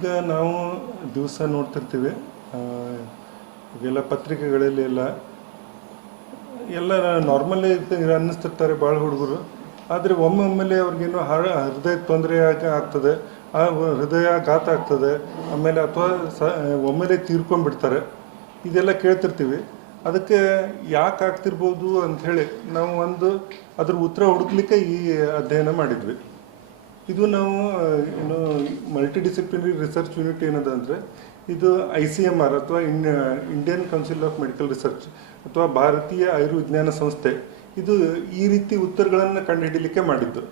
ಈಗ ನಾವು ದಿವಸ ನೋಡ್ತಿರ್ತೀವಿ ಇವೆಲ್ಲ ಪತ್ರಿಕೆಗಳಲ್ಲಿ ಎಲ್ಲ ನಾರ್ಮಲ್ಲೇ ಅನ್ನಿಸ್ತಿರ್ತಾರೆ ಭಾಳ ಹುಡುಗರು. ಆದರೆ ಒಮ್ಮೆಲೆ ಅವ್ರಿಗೇನೋ ಹೃದಯ ತೊಂದರೆ ಆಗ್ತದೆ, ಹೃದಯಾಘಾತ ಆಗ್ತದೆ, ಆಮೇಲೆ ಅಥವಾ ಒಮ್ಮೆಲೆ ತೀರ್ಕೊಂಡ್ಬಿಡ್ತಾರೆ. ಇದೆಲ್ಲ ಕೇಳ್ತಿರ್ತೀವಿ. ಅದಕ್ಕೆ ಯಾಕೆ ಆಗ್ತಿರ್ಬೋದು ಅಂಥೇಳಿ ನಾವು ಅದ್ರ ಉತ್ತರ ಹುಡುಕ್ಲಿಕ್ಕೆ ಈ ಅಧ್ಯಯನ ಮಾಡಿದ್ವಿ. ಇದು ನಾವು ಏನು ಮಲ್ಟಿ ಡಿಸಿಪ್ಲಿನರಿ ರಿಸರ್ಚ್ ಯೂನಿಟ್ ಏನದ ಅಂದರೆ, ಇದು ICMR ಅಥವಾ Indian council of medical research ಅಥವಾ ಭಾರತೀಯ ಆಯುರ್ವಿಜ್ಞಾನ ಸಂಸ್ಥೆ, ಇದು ಈ ರೀತಿ ಉತ್ತರಗಳನ್ನು ಕಂಡುಹಿಡಲಿಕ್ಕೆ ಮಾಡಿದ್ದು.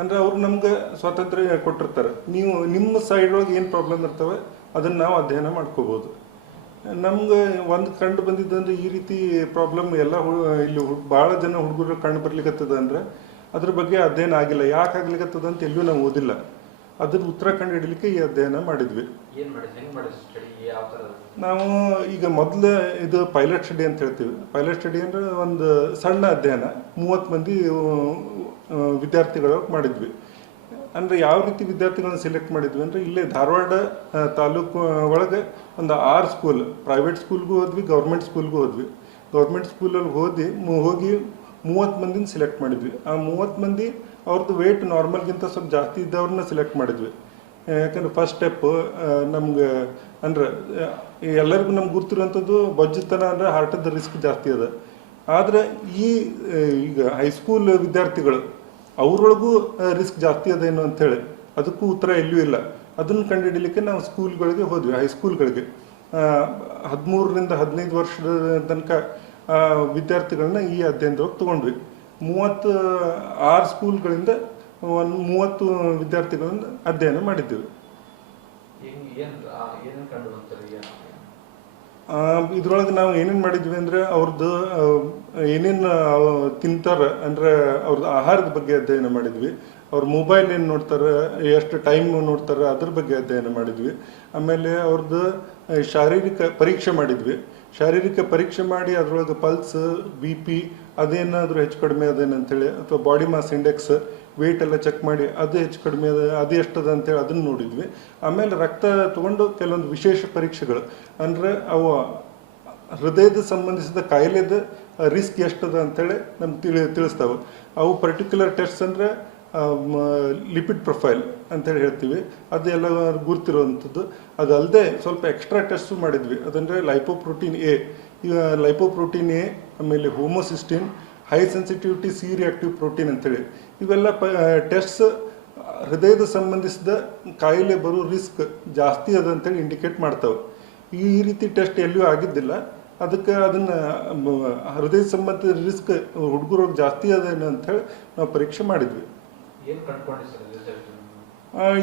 ಅಂದರೆ ಅವ್ರು ನಮ್ಗೆ ಸ್ವಾತಂತ್ರ್ಯ ಕೊಟ್ಟಿರ್ತಾರೆ. ನೀವು ನಿಮ್ಮ ಸೈಡ್ ಒಳಗೆ ಏನು ಪ್ರಾಬ್ಲಮ್ ಇರ್ತವೆ ಅದನ್ನು ನಾವು ಅಧ್ಯಯನ ಮಾಡ್ಕೋಬೋದು. ನಮ್ಗೆ ಕಂಡು ಬಂದಿದ್ದಂದ್ರೆ ಈ ರೀತಿ ಪ್ರಾಬ್ಲಮ್ ಎಲ್ಲ ಇಲ್ಲಿ ಭಾಳ ಜನ ಹುಡುಗರು ಕಂಡು ಬರ್ಲಿಕ್ಕತ್ತದ ಅಂದರೆ ಅದ್ರ ಬಗ್ಗೆ ಅಧ್ಯಯನ ಆಗಿಲ್ಲ. ಯಾಕೆ ಆಗ್ಲಿಕ್ಕತ್ತದ ಅಂತ ಎಲ್ಲೂ ನಾವು ಓದಿಲ್ಲ. ಅದ್ರ ಉತ್ತರ ಕಂಡು ಹಿಡಲಿಕ್ಕೆ ಈ ಅಧ್ಯಯನ ಮಾಡಿದ್ವಿ. ನಾವು ಈಗ ಮೊದಲು ಇದು ಪೈಲಟ್ ಸ್ಟಡಿ ಅಂತ ಹೇಳ್ತೀವಿ. ಪೈಲಟ್ ಸ್ಟಡಿ ಅಂದರೆ ಒಂದು ಸಣ್ಣ ಅಧ್ಯಯನ, 30 ಮಂದಿ ವಿದ್ಯಾರ್ಥಿಗಳು ಮಾಡಿದ್ವಿ. ಅಂದರೆ ಯಾವ ರೀತಿ ವಿದ್ಯಾರ್ಥಿಗಳನ್ನ ಸೆಲೆಕ್ಟ್ ಮಾಡಿದ್ವಿ ಅಂದರೆ, ಇಲ್ಲೇ ಧಾರವಾಡ ತಾಲೂಕು ಒಳಗೆ ಒಂದು 6 ಸ್ಕೂಲ್, ಪ್ರೈವೇಟ್ ಸ್ಕೂಲ್ಗೂ ಹೋದ್ವಿ, ಗೌರ್ಮೆಂಟ್ ಸ್ಕೂಲ್ಗೂ ಹೋದ್ವಿ. ಗೌರ್ಮೆಂಟ್ ಸ್ಕೂಲಲ್ಲಿ ಹೋಗಿ 30 ಮಂದಿನ ಸೆಲೆಕ್ಟ್ ಮಾಡಿದ್ವಿ. ಆ 30 ಮಂದಿ ಅವ್ರದ್ದು ವೆಯ್ಟ್ ನಾರ್ಮಲ್ಗಿಂತ ಸ್ವಲ್ಪ ಜಾಸ್ತಿ ಇದ್ದವ್ರನ್ನ ಸೆಲೆಕ್ಟ್ ಮಾಡಿದ್ವಿ. ಯಾಕಂದ್ರೆ ಫಸ್ಟ್ ಸ್ಟೆಪ್ ನಮ್ಗೆ ಅಂದ್ರೆ ಎಲ್ಲರಿಗೂ ನಮ್ಗೆ ಗುರ್ತಿರುವಂಥದ್ದು ಬೊಜ್ಜುತನ ಅಂದರೆ ಹಾರ್ಟದ ರಿಸ್ಕ್ ಜಾಸ್ತಿ ಅದ. ಆದರೆ ಈಗ ಹೈಸ್ಕೂಲ್ ವಿದ್ಯಾರ್ಥಿಗಳು ಅವ್ರೊಳಗೂ ರಿಸ್ಕ್ ಜಾಸ್ತಿ ಅದೇನು ಅಂಥೇಳಿ ಅದಕ್ಕೂ ಉತ್ತರ ಎಲ್ಲೂ ಇಲ್ಲ. ಅದನ್ನು ಕಂಡುಹಿಡಲಿಕ್ಕೆ ನಾವು ಸ್ಕೂಲ್ಗಳಿಗೆ ಹೋದ್ವಿ, ಹೈಸ್ಕೂಲ್ಗಳಿಗೆ. 13ರಿಂದ 15 ವರ್ಷದ ತನಕ ವಿದ್ಯಾರ್ಥಿಗಳನ್ನ ಈ ಅಧ್ಯಯನದೊಳಗೆ ತೊಗೊಂಡ್ವಿ. 36 ಸ್ಕೂಲ್ಗಳಿಂದ 30 ವಿದ್ಯಾರ್ಥಿಗಳನ್ನ ಅಧ್ಯಯನ ಮಾಡಿದ್ದೀವಿ. ಇದ್ರೊಳಗೆ ನಾವು ಏನೇನು ಮಾಡಿದ್ವಿ ಅಂದರೆ, ಅವ್ರದ್ದು ಏನೇನು ತಿಂತಾರೆ ಅಂದರೆ ಅವ್ರದ್ದು ಆಹಾರದ ಬಗ್ಗೆ ಅಧ್ಯಯನ ಮಾಡಿದ್ವಿ. ಅವ್ರ ಮೊಬೈಲ್ ಏನು ನೋಡ್ತಾರೆ, ಎಷ್ಟು ಟೈಮ್ ನೋಡ್ತಾರೆ ಅದ್ರ ಬಗ್ಗೆ ಅಧ್ಯಯನ ಮಾಡಿದ್ವಿ. ಆಮೇಲೆ ಅವ್ರದ್ದು ಶಾರೀರಿಕ ಪರೀಕ್ಷೆ ಮಾಡಿದ್ವಿ. ಶಾರೀರಿಕ ಪರೀಕ್ಷೆ ಮಾಡಿ ಅದರೊಳಗೆ ಪಲ್ಸ್, BP ಅದೇನಾದರೂ ಹೆಚ್ಚು ಕಡಿಮೆ ಅದೇನಂತೇಳಿ, ಅಥವಾ ಬಾಡಿ ಮಾಸ್ ಇಂಡೆಕ್ಸ್, ವೆಯ್ಟ್ ಎಲ್ಲ ಚೆಕ್ ಮಾಡಿ ಅದು ಹೆಚ್ಚು ಕಡಿಮೆ ಅದು ಎಷ್ಟದ ಅಂತೇಳಿ ಅದನ್ನು ನೋಡಿದ್ವಿ. ಆಮೇಲೆ ರಕ್ತ ತಗೊಂಡು ಕೆಲವೊಂದು ವಿಶೇಷ ಪರೀಕ್ಷೆಗಳು ಅಂದರೆ ಅವು ಹೃದಯದ ಸಂಬಂಧಿಸಿದ ಕಾಯಿಲೆದ ರಿಸ್ಕ್ ಎಷ್ಟದ ಅಂತೇಳಿ ನಮ್ಗೆ ತಿಳಿಸ್ತಾವೆ. ಅವು ಪರ್ಟಿಕ್ಯುಲರ್ ಟೆಸ್ಟ್ ಅಂದರೆ ಲಿಪಿಡ್ ಪ್ರೊಫೈಲ್ ಅಂತೇಳಿ ಹೇಳ್ತೀವಿ, ಅದೆಲ್ಲ ಗುರ್ತಿರುವಂಥದ್ದು. ಅದಲ್ಲದೆ ಸ್ವಲ್ಪ ಎಕ್ಸ್ಟ್ರಾ ಟೆಸ್ಟು ಮಾಡಿದ್ವಿ. ಅದಂದರೆ ಲೈಪೋಪ್ರೋಟೀನ್ A, ಈಗ ಲೈಪೋಪ್ರೋಟೀನ್ A, ಆಮೇಲೆ homocysteine, high sensitivity C reactive protein ಅಂತೇಳಿ ಇವೆಲ್ಲ ಟೆಸ್ಟ್ಸ್ ಹೃದಯದ ಸಂಬಂಧಿಸಿದ ಕಾಯಿಲೆ ಬರೋ ರಿಸ್ಕ್ ಜಾಸ್ತಿ ಅದ ಅಂತೇಳಿ ಇಂಡಿಕೇಟ್ ಮಾಡ್ತಾವೆ. ಈ ರೀತಿ ಟೆಸ್ಟ್ ಎಲ್ಲೂ ಆಗಿದ್ದಿಲ್ಲ. ಅದಕ್ಕೆ ಅದನ್ನು ಹೃದಯ ಸಂಬಂಧಿತ ರಿಸ್ಕ್ ಹುಡುಗರಿಗೆ ಜಾಸ್ತಿ ಅದೇನು ಅಂಥೇಳಿ ನಾವು ಪರೀಕ್ಷೆ ಮಾಡಿದ್ವಿ.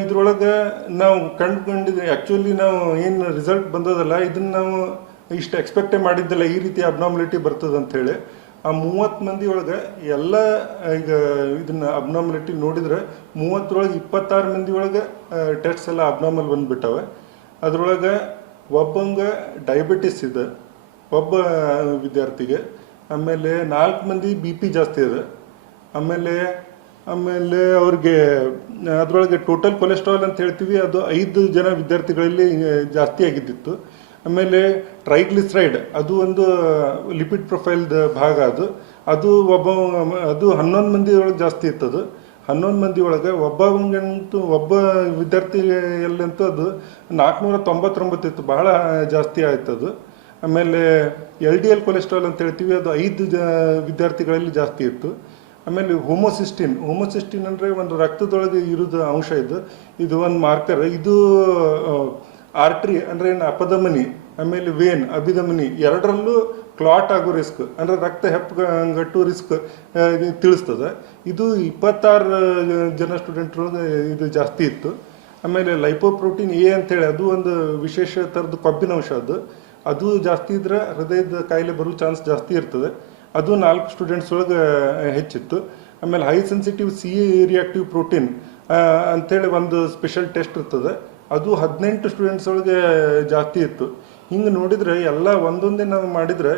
ಇದ್ರೊಳಗೆ ನಾವು ಕಂಡುಕೊಂಡಿದ್ವಿ, ಆ್ಯಕ್ಚುಲಿ ನಾವು ಏನು ರಿಸಲ್ಟ್ ಬಂದದಲ್ಲ ಇದನ್ನು ನಾವು ಇಷ್ಟು ಎಕ್ಸ್ಪೆಕ್ಟೇ ಮಾಡಿದ್ದಿಲ್ಲ ಈ ರೀತಿ ಅಬ್ನಾರ್ಮಲಿಟಿ ಬರ್ತದೆ ಅಂಥೇಳಿ. ಆ 30 ಮಂದಿ ಒಳಗೆ ಎಲ್ಲ ಈಗ ಇದನ್ನು ಅಬ್ನಾರ್ಮಲಿಟಿ ನೋಡಿದರೆ 30ರೊಳಗೆ 26 ಮಂದಿ ಒಳಗೆ ಟೆಸ್ಟ್ಸ್ ಎಲ್ಲ ಅಬ್ನಾರ್ಮಲ್ ಬಂದುಬಿಟ್ಟವೆ. ಅದರೊಳಗೆ ಒಬ್ಬಂಗೆ ಡಯಾಬಿಟಿಸ್ ಇದೆ, ಒಬ್ಬ ವಿದ್ಯಾರ್ಥಿಗೆ. ಆಮೇಲೆ 4 ಮಂದಿ BP ಜಾಸ್ತಿ ಇದೆ. ಆಮೇಲೆ ಅವ್ರಿಗೆ ಅದರೊಳಗೆ ಟೋಟಲ್ ಕೊಲೆಸ್ಟ್ರಾಲ್ ಅಂತ ಹೇಳ್ತೀವಿ, ಅದು 5 ಜನ ವಿದ್ಯಾರ್ಥಿಗಳಲ್ಲಿ ಜಾಸ್ತಿ ಆಗಿದ್ದಿತ್ತು. ಆಮೇಲೆ ಟ್ರೈಗ್ಲಿಸರೈಡ್, ಅದು ಒಂದು ಲಿಪಿಡ್ ಪ್ರೊಫೈಲ್ದ ಭಾಗ. ಅದು 11 ಮಂದಿ ಒಳಗೆ ಜಾಸ್ತಿ ಇತ್ತದು. 11 ಮಂದಿ ಒಳಗೆ ಒಬ್ಬ ವಿದ್ಯಾರ್ಥಿಯಲ್ಲಂತೂ ಅದು 499 ಇತ್ತು, ಬಹಳ ಜಾಸ್ತಿ ಆಯ್ತದು. ಆಮೇಲೆ LDL ಕೊಲೆಸ್ಟ್ರಾಲ್ ಅಂತ ಹೇಳ್ತೀವಿ, ಅದು 5 ವಿದ್ಯಾರ್ಥಿಗಳಲ್ಲಿ ಜಾಸ್ತಿ ಇತ್ತು. ಆಮೇಲೆ ಹೋಮೋಸಿಸ್ಟಿನ್ ಅಂದರೆ ಒಂದು ರಕ್ತದೊಳಗೆ ಇರೋದು ಅಂಶ. ಇದು ಒಂದು ಮಾರ್ಕರ್. ಇದು ಆರ್ಟ್ರಿ ಅಂದರೆ ಏನು ಅಪಧಮನಿ, ಆಮೇಲೆ ವೇನ್ ಅಭಿಧಮನಿ ಎರಡರಲ್ಲೂ ಕ್ಲಾಟ್ ಆಗೋ ರಿಸ್ಕ್ ಅಂದರೆ ರಕ್ತ ಹೆಪ್ಪಗಟ್ಟು ರಿಸ್ಕ್ ತಿಳಿಸ್ತದೆ. ಇದು 26 ಜನ ಸ್ಟೂಡೆಂಟ್ರೊಳಗೆ ಇದು ಜಾಸ್ತಿ ಇತ್ತು. ಆಮೇಲೆ ಲೈಪೋಪ್ರೋಟೀನ್ A ಅಂತೇಳಿ ಅದು ಒಂದು ವಿಶೇಷ ಥರದ್ದು ಕೊಬ್ಬಿನ ಅಂಶ. ಅದು ಜಾಸ್ತಿ ಇದ್ರೆ ಹೃದಯದ ಕಾಯಿಲೆ ಬರೋ ಚಾನ್ಸ್ ಜಾಸ್ತಿ ಇರ್ತದೆ. ಅದು 4 ಸ್ಟೂಡೆಂಟ್ಸ್ ಒಳಗೆ ಹೆಚ್ಚಿತ್ತು. ಆಮೇಲೆ high sensitive C reactive protein ಅಂಥೇಳಿ ಒಂದು ಸ್ಪೆಷಲ್ ಟೆಸ್ಟ್ ಇರ್ತದೆ, ಅದು 18 ಸ್ಟೂಡೆಂಟ್ಸ್ ಒಳಗೆ ಜಾಸ್ತಿ ಇತ್ತು. ಹಿಂಗೆ ನೋಡಿದರೆ ಎಲ್ಲ ಒಂದೊಂದೇ ನಾವು ಮಾಡಿದರೆ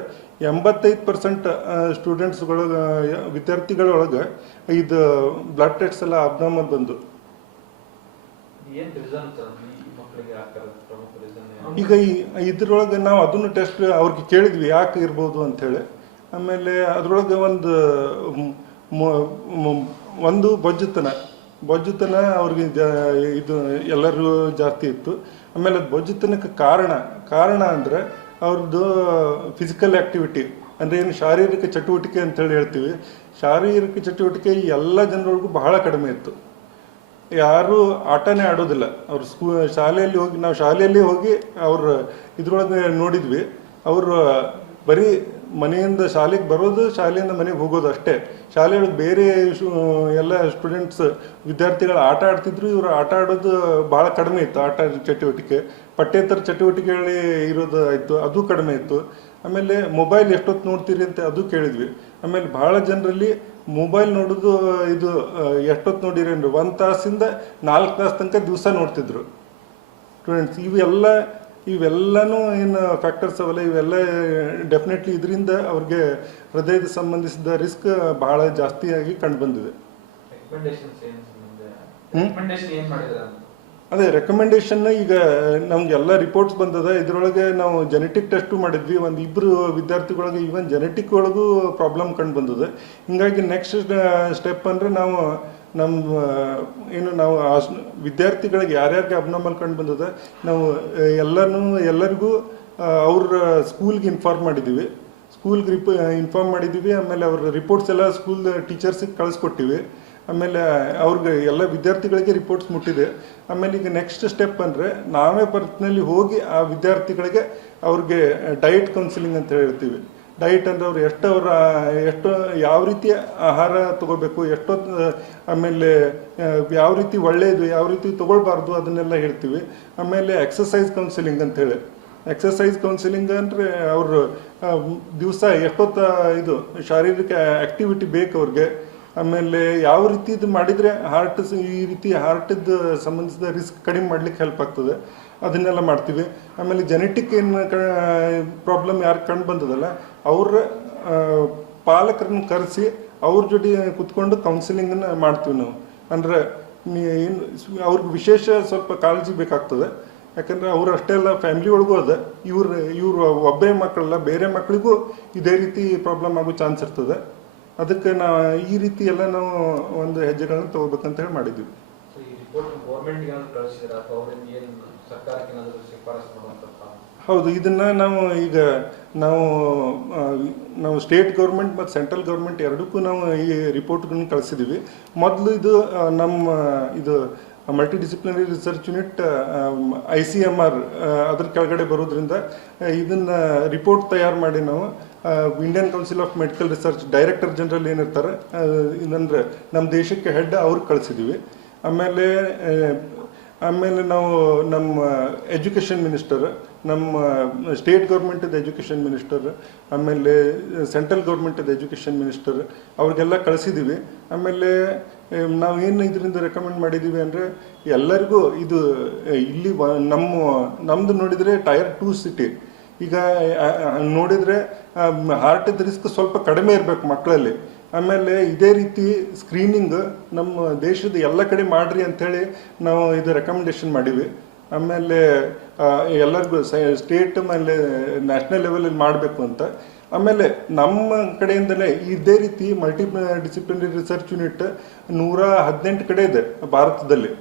85% ಸ್ಟೂಡೆಂಟ್ಸ್ಗಳೊಳಗೆ ವಿದ್ಯಾರ್ಥಿಗಳೊಳಗೆ ಇದು ಬ್ಲಡ್ ಟೆಸ್ಟ್ ಎಲ್ಲ ಅಬ್ನಾರ್ಮಲ್ ಬಂದು. ಏನ್ ರೀಸನ್ ಈ ಮಕ್ಕಳಿಗೆ ಆಗ್ತಾರೆ ಪ್ರಮುಖ ರೀಸನ್? ಈಗ ಇದ್ರೊಳಗೆ ನಾವು ಅದನ್ನು ಟೆಸ್ಟ್ ಅವ್ರಿಗೆ ಕೇಳಿದ್ವಿ ಯಾಕೆ ಇರ್ಬೋದು ಅಂಥೇಳಿ. ಆಮೇಲೆ ಅದರೊಳಗೆ ಒಂದು ಬೊಜ್ಜುತನ ಅವ್ರಿಗೆ ಇದು ಎಲ್ಲರೂ ಜಾಸ್ತಿ ಇತ್ತು. ಆಮೇಲೆ ಅದು ಬೊಜ್ಜುತನಕ್ಕೆ ಕಾರಣ ಅಂದರೆ ಅವ್ರದ್ದು ಫಿಸಿಕಲ್ ಆ್ಯಕ್ಟಿವಿಟಿ, ಅಂದರೆ ಏನು ಶಾರೀರಿಕ ಚಟುವಟಿಕೆ ಅಂತೇಳಿ ಹೇಳ್ತೀವಿ. ಶಾರೀರಿಕ ಚಟುವಟಿಕೆ ಎಲ್ಲ ಜನರೊಳಗೂ ಬಹಳ ಕಡಿಮೆ ಇತ್ತು. ಯಾರೂ ಆಟನೇ ಆಡೋದಿಲ್ಲ. ಅವ್ರು ನಾವು ಶಾಲೆಯಲ್ಲಿ ಹೋಗಿ ಅವ್ರ ಇದ್ರೊಳಗೆ ನೋಡಿದ್ವಿ. ಅವರು ಬರೀ ಮನೆಯಿಂದ ಶಾಲೆಗೆ ಬರೋದು, ಶಾಲೆಯಿಂದ ಮನೆಗೆ ಹೋಗೋದು ಅಷ್ಟೇ. ಶಾಲೆಯೊಳಗೆ ಬೇರೆ ಎಲ್ಲ ವಿದ್ಯಾರ್ಥಿಗಳು ಆಟ ಆಡ್ತಿದ್ರು, ಇವರು ಆಟ ಆಡೋದು ಭಾಳ ಕಡಿಮೆ ಇತ್ತು. ಆಟ ಚಟುವಟಿಕೆ, ಪಠ್ಯೇತರ ಚಟುವಟಿಕೆಗಳಲ್ಲಿ ಇರೋದು ಆಯಿತು, ಅದು ಕಡಿಮೆ ಇತ್ತು. ಆಮೇಲೆ ಮೊಬೈಲ್ ಎಷ್ಟೊತ್ತು ನೋಡ್ತೀರಿ ಅಂತ ಅದು ಕೇಳಿದ್ವಿ. ಆಮೇಲೆ ಭಾಳ ಜನರಲ್ಲಿ ಮೊಬೈಲ್ ನೋಡೋದು ಇದು ಎಷ್ಟೊತ್ತು ನೋಡಿರಿ ಅಂದ್ರೆ 1 ತಾಸಿಂದ 4 ತಾಸು ತನಕ ದಿವಸ ನೋಡ್ತಿದ್ರು ಸ್ಟೂಡೆಂಟ್ಸ್. ಇವೆಲ್ಲನೂ ಏನು ಫ್ಯಾಕ್ಟರ್ಸ್ ಅವಲ್ಲ, ಇವೆಲ್ಲ ಡೆಫಿನೆಟ್ಲಿ ಇದರಿಂದ ಅವ್ರಿಗೆ ಹೃದಯದ ಸಂಬಂಧಿಸಿದ ರಿಸ್ಕ್ ಬಹಳ ಜಾಸ್ತಿಯಾಗಿ ಕಂಡು ಬಂದಿದೆ. ಅದೇ ರೆಕಮೆಂಡೇಶನ್ ಈಗ ನಮ್ಗೆಲ್ಲ ರಿಪೋರ್ಟ್ಸ್ ಬಂದದ. ಇದರೊಳಗೆ ನಾವು ಜೆನೆಟಿಕ್ ಟೆಸ್ಟು ಮಾಡಿದ್ವಿ. ಇಬ್ಬರು ವಿದ್ಯಾರ್ಥಿಗಳಿಗೆ ಈವನ್ ಜೆನೆಟಿಕ್ ಒಳಗೂ ಪ್ರಾಬ್ಲಮ್ ಕಂಡು ಬಂದದೆ. ಹಿಂಗಾಗಿ ನೆಕ್ಸ್ಟ್ ಸ್ಟೆಪ್ ಅಂದರೆ ನಾವು ವಿದ್ಯಾರ್ಥಿಗಳಿಗೆ ಯಾರ್ಯಾರಿಗೆ ಅಬ್ನಾರ್ಮಲ್ ಕಂಡು ಬಂದದ ನಾವು ಎಲ್ಲರಿಗೂ ಅವ್ರ ಸ್ಕೂಲ್ಗೆ ಇನ್ಫಾರ್ಮ್ ಮಾಡಿದ್ದೀವಿ. ಆಮೇಲೆ ಅವ್ರ ರಿಪೋರ್ಟ್ಸ್ ಎಲ್ಲ ಸ್ಕೂಲ್ ಟೀಚರ್ಸಿಗೆ ಕಳಿಸ್ಕೊಟ್ಟಿವಿ. ಆಮೇಲೆ ಅವ್ರಿಗೆ ಎಲ್ಲ ವಿದ್ಯಾರ್ಥಿಗಳಿಗೆ ರಿಪೋರ್ಟ್ಸ್ ಮುಟ್ಟಿದೆ. ಆಮೇಲೆ ಈಗ ನೆಕ್ಸ್ಟ್ ಸ್ಟೆಪ್ ಅಂದರೆ ನಾವೇ ಪರ್ಸ್ನಲಿ ಹೋಗಿ ಆ ವಿದ್ಯಾರ್ಥಿಗಳಿಗೆ ಅವ್ರಿಗೆ ಡಯಟ್ ಕೌನ್ಸಿಲಿಂಗ್ ಅಂತ ಹೇಳ್ತೀವಿ. ಡಯಟ್ ಅಂದರೆ ಅವ್ರು ಎಷ್ಟು ಯಾವ ರೀತಿಯ ಆಹಾರ ತಗೋಬೇಕು, ಆಮೇಲೆ ಯಾವ ರೀತಿ ಒಳ್ಳೆಯದು, ಯಾವ ರೀತಿ ತಗೊಳ್ಬಾರ್ದು ಅದನ್ನೆಲ್ಲ ಹೇಳ್ತೀವಿ. ಆಮೇಲೆ ಎಕ್ಸಸೈಸ್ ಕೌನ್ಸಿಲಿಂಗ್ ಅಂತೇಳಿ. ಎಕ್ಸಸೈಸ್ ಕೌನ್ಸಿಲಿಂಗ್ ಅಂದರೆ ಅವರು ದಿವಸ ಇದು ಶಾರೀರಿಕ ಆ್ಯಕ್ಟಿವಿಟಿ ಬೇಕು ಅವ್ರಿಗೆ. ಆಮೇಲೆ ಯಾವ ರೀತಿ ಇದು ಮಾಡಿದರೆ ಹಾರ್ಟಿದ್ದು ಸಂಬಂಧಿಸಿದ ರಿಸ್ಕ್ ಕಡಿಮೆ ಮಾಡ್ಲಿಕ್ಕೆ ಹೆಲ್ಪ್ ಆಗ್ತದೆ, ಅದನ್ನೆಲ್ಲ ಮಾಡ್ತೀವಿ. ಆಮೇಲೆ ಜೆನೆಟಿಕ್ ಪ್ರಾಬ್ಲಮ್ ಯಾರು ಕಂಡು ಬಂದದಲ್ಲ ಅವ್ರ ಪಾಲಕರನ್ನ ಕರೆಸಿ ಅವ್ರ ಜೊತೆ ಕುತ್ಕೊಂಡು ಕೌನ್ಸಿಲಿಂಗನ್ನು ಮಾಡ್ತೀವಿ ನಾವು. ಅಂದರೆ ಅವ್ರಿಗೆ ವಿಶೇಷ ಸ್ವಲ್ಪ ಕಾಳಜಿ ಬೇಕಾಗ್ತದೆ. ಯಾಕಂದರೆ ಅವರು ಅಷ್ಟೇ ಅಲ್ಲ, ಫ್ಯಾಮಿಲಿ ಒಳಗೂ ಅದ. ಇವರು ಒಬ್ಬೇ ಮಕ್ಕಳಲ್ಲ, ಬೇರೆ ಮಕ್ಕಳಿಗೂ ಇದೇ ರೀತಿ ಪ್ರಾಬ್ಲಮ್ ಆಗೋ ಚಾನ್ಸ್ ಇರ್ತದೆ. ಅದಕ್ಕೆ ಈ ರೀತಿ ಎಲ್ಲ ನಾವು ಒಂದು ಹೆಜ್ಜೆಗಳನ್ನ ತಗೋಬೇಕಂತ ಹೇಳಿ ಮಾಡಿದ್ವಿ. ಹೌದು, ಇದನ್ನ ನಾವು ಸ್ಟೇಟ್ ಗೌರ್ಮೆಂಟ್ ಮತ್ತು ಸೆಂಟ್ರಲ್ ಗೌರ್ಮೆಂಟ್ ಎರಡಕ್ಕೂ ನಾವು ಈ ರಿಪೋರ್ಟ್ಗಳನ್ನ ಕಳಿಸಿದ್ದೀವಿ. ಮೊದಲು ಇದು multidisciplinary research unit ICMR ಅದ್ರ ಕೆಳಗಡೆ ಬರೋದ್ರಿಂದ ಇದನ್ನ ರಿಪೋರ್ಟ್ ತಯಾರು ಮಾಡಿ ನಾವು Indian council of medical research director general ಏನಿರ್ತಾರೆ, ಇದಂದ್ರೆ ನಮ್ಮ ದೇಶಕ್ಕೆ ಹೆಡ್ ಅವ್ರಿಗೆ ಕಳಿಸಿದ್ದೀವಿ. ಆಮೇಲೆ ನಾವು ನಮ್ಮ ಎಜುಕೇಷನ್ ಮಿನಿಸ್ಟರ್, ನಮ್ಮ ಸ್ಟೇಟ್ ಗೌರ್ಮೆಂಟದ ಎಜುಕೇಷನ್ ಮಿನಿಸ್ಟರ್, ಆಮೇಲೆ ಸೆಂಟ್ರಲ್ ಗೌರ್ಮೆಂಟದ ಎಜುಕೇಷನ್ ಮಿನಿಸ್ಟರ್ ಅವ್ರಿಗೆಲ್ಲ ಕಳಿಸಿದ್ದೀವಿ. ಆಮೇಲೆ ನಾವೇನು ಇದರಿಂದ ರೆಕಮೆಂಡ್ ಮಾಡಿದ್ದೀವಿ ಅಂದರೆ ಎಲ್ಲರಿಗೂ ಇಲ್ಲಿ ನಮ್ಮದು ನೋಡಿದರೆ Tier 2 ಸಿಟಿ. ಈಗ ನೋಡಿದರೆ ಹಾರ್ಟಿದ ರಿಸ್ಕ್ ಸ್ವಲ್ಪ ಕಡಿಮೆ ಇರಬೇಕು ಮಕ್ಕಳಲ್ಲಿ. ಆಮೇಲೆ ಇದೇ ರೀತಿ ಸ್ಕ್ರೀನಿಂಗ್ ನಮ್ಮ ದೇಶದ ಎಲ್ಲ ಕಡೆ ಮಾಡ್ರಿ ಅಂಥೇಳಿ ನಾವು ಇದು ರೆಕಮೆಂಡೇಶನ್ ಮಾಡೀವಿ. ಆಮೇಲೆ ಎಲ್ಲರಿಗೂ ಸ್ಟೇಟ್ ಮೇಲೆ ನ್ಯಾಷನಲ್ ಲೆವೆಲಲ್ಲಿ ಮಾಡಬೇಕು ಅಂತ. ಆಮೇಲೆ ನಮ್ಮ ಕಡೆಯಿಂದಲೇ ಇದೇ ರೀತಿ ಮಲ್ಟಿ ಡಿಸಿಪ್ಲಿನರಿ ರಿಸರ್ಚ್ ಯೂನಿಟ್ 118 ಕಡೆ ಇದೆ ಭಾರತದಲ್ಲಿ.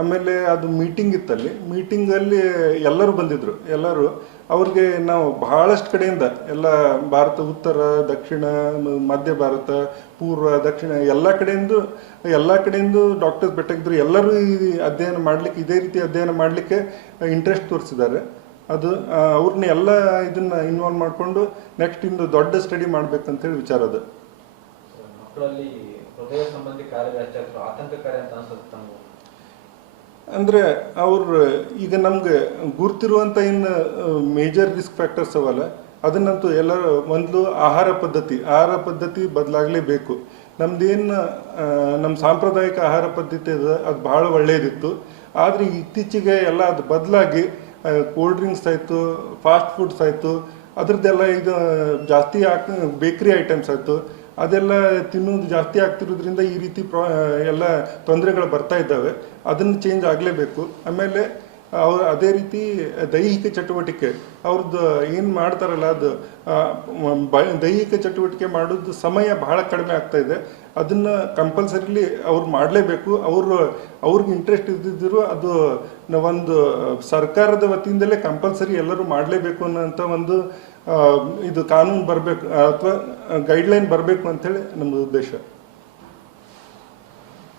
ಆಮೇಲೆ ಅದು ಮೀಟಿಂಗ್ ಇತ್ತಲ್ಲಿ. ಮೀಟಿಂಗಲ್ಲಿ ಎಲ್ಲರೂ ಬಂದಿದ್ರು. ಅವ್ರಿಗೆ ನಾವು ಬಹಳಷ್ಟು ಕಡೆಯಿಂದ ಎಲ್ಲ ಭಾರತ, ಉತ್ತರ, ದಕ್ಷಿಣ, ಮಧ್ಯ ಭಾರತ, ಪೂರ್ವ, ದಕ್ಷಿಣ ಎಲ್ಲ ಕಡೆಯಿಂದ ಡಾಕ್ಟರ್ಸ್ ಭೇಟಿಯಾಗಿದ್ರು. ಎಲ್ಲರೂ ಇದೇ ರೀತಿ ಅಧ್ಯಯನ ಮಾಡಲಿಕ್ಕೆ ಇಂಟ್ರೆಸ್ಟ್ ತೋರಿಸಿದ್ದಾರೆ. ಅವ್ರನ್ನ ಎಲ್ಲ ಇದನ್ನ ಇನ್ವಾಲ್ವ್ ಮಾಡಿಕೊಂಡು ನೆಕ್ಸ್ಟ್ ಇಂದು ದೊಡ್ಡ ಸ್ಟಡಿ ಮಾಡ್ಬೇಕಂತೇಳಿ ವಿಚಾರ ಅದು. ಮಕ್ಕಳಲ್ಲಿ ಹೃದಯ ಸಂಬಂಧಿ ಕಾಯಿಲೆ ಹೆಚ್ಚಾಗ್ತದೆ, ಆತಂಕಕಾರಿ ಅಂತ ಅನ್ಸುತ್ತೆ. ಅಂದರೆ ಈಗ ನಮ್ಗೆ ಗುರ್ತಿರುವಂಥ ಮೇಜರ್ ರಿಸ್ಕ್ ಫ್ಯಾಕ್ಟರ್ಸ್ ಅವಲ್ಲ, ಅದನ್ನಂತೂ ಎಲ್ಲರೂ ಮೊದಲು ಆಹಾರ ಪದ್ಧತಿ ಬದಲಾಗಲೇಬೇಕು. ನಮ್ಮ ಸಾಂಪ್ರದಾಯಿಕ ಆಹಾರ ಪದ್ಧತಿ ಅದು ಭಾಳ ಒಳ್ಳೆಯದಿತ್ತು. ಆದರೆ ಇತ್ತೀಚೆಗೆ ಎಲ್ಲ ಅದು ಬದಲಾಗಿ ಕೋಲ್ಡ್ ಡ್ರಿಂಕ್ಸ್ ಆಯಿತು, ಫಾಸ್ಟ್ ಫುಡ್ಸ್ ಆಯಿತು, ಅದ್ರದ್ದೆಲ್ಲ ಇದು ಜಾಸ್ತಿ ಬೇಕ್ರಿ ಐಟಮ್ಸ್ ಆಯಿತು. ಅದೆಲ್ಲ ತಿನ್ನೋದು ಜಾಸ್ತಿ ಆಗ್ತಿರೋದ್ರಿಂದ ಈ ರೀತಿ ಎಲ್ಲ ತೊಂದರೆಗಳು ಬರ್ತಾ ಇದ್ದಾವೆ. ಅದನ್ನು ಚೇಂಜ್ ಆಗಲೇಬೇಕು. ಆಮೇಲೆ ಅವ್ರು ಅದೇ ರೀತಿ ದೈಹಿಕ ಚಟುವಟಿಕೆ ಅವ್ರದ್ದು ಏನು ಮಾಡ್ತಾರಲ್ಲ ಅದು ದೈಹಿಕ ಚಟುವಟಿಕೆ ಮಾಡೋದು ಸಮಯ ಬಹಳ ಕಡಿಮೆ ಆಗ್ತಾ ಇದೆ. ಅದನ್ನು ಕಂಪಲ್ಸರಿಲಿ ಅವ್ರು ಮಾಡಲೇಬೇಕು. ಅವ್ರಿಗೆ ಇಂಟ್ರೆಸ್ಟ್ ಇದ್ದಿದ್ರು ಅದು ಒಂದು ಸರ್ಕಾರದ ವತಿಯಿಂದಲೇ ಕಂಪಲ್ಸರಿ ಎಲ್ಲರೂ ಮಾಡಲೇಬೇಕು ಅನ್ನೋಂಥ ಒಂದು ಇದು ಕಾನೂನು ಬರಬೇಕು ಅಥವಾ ಗೈಡ್ಲೈನ್ ಬರಬೇಕು ಅಂಥೇಳಿ ನಮ್ಮದು ಉದ್ದೇಶ.